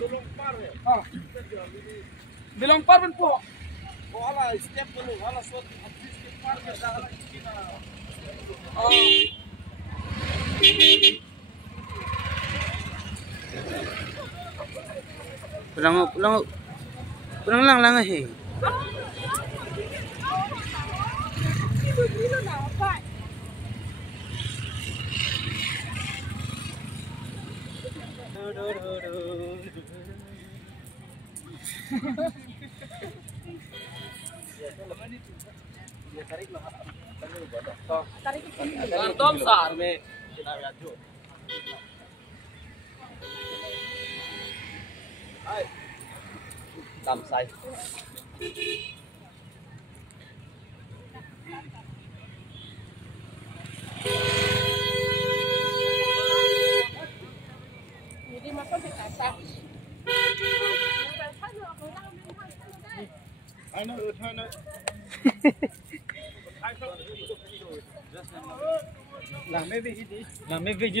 Ah. Dilongpar pun po. Oh, ala step dulu, ala suat step par dah ala iskina. Pulang lang eh. Gantom sar में tầm say Jadi masa dikasah. I know. Lah maybe